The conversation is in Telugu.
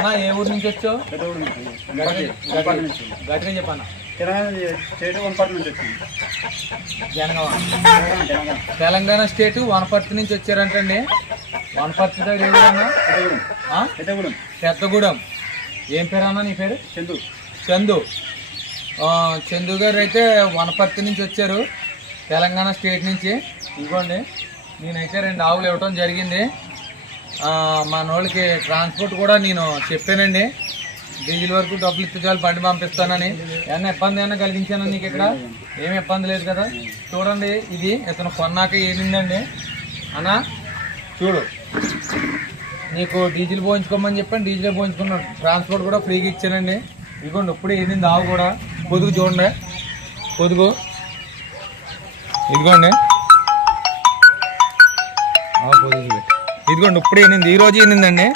అన్న ఏ ఊరు నుంచి వచ్చావు? గట్టిగా చెప్పన్న. తెలంగాణ స్టేట్ వనపర్తి నుంచి వచ్చారంటండి. వనపర్తి దగ్గర ఏ ఊరన్నా? పెద్దగూడెం. ఏం పేరు అన్న నీ పేరు? చందు. చందు గారు అయితే వనపర్తి నుంచి వచ్చారు, తెలంగాణ స్టేట్ నుంచి. ఇదిగోండి నేనైతే 2 ఆవులు ఇవ్వటం జరిగింది. మన వాళ్ళకి ట్రాన్స్పోర్ట్ కూడా నేను చెప్పానండి, డీజిల్ వరకు డబ్బులు ఇస్తే చాలు బండి పంపిస్తానని. ఏమన్నా ఇబ్బంది ఏమన్నా కలిగించాను నీకు? ఇక్కడ ఏమి ఇబ్బంది లేదు కదా. చూడండి ఇది ఇతను కొన్నాక ఏనిందండి అన్న. చూడు నీకు డీజిల్ పోయించుకోమని చెప్పాను, డీజిల్ పోయించుకున్నాను, ట్రాన్స్పోర్ట్ కూడా ఫ్రీగా ఇచ్చానండి. ఇదిగోండి ఇప్పుడు ఏనింది ఆవు కూడా. పొదుగు చూడండి, పొదుగు ఇదిగోండి. పొదుగు ఇదిగోండి ఇప్పుడు ఏనింది, ఈరోజు ఏనిందండి.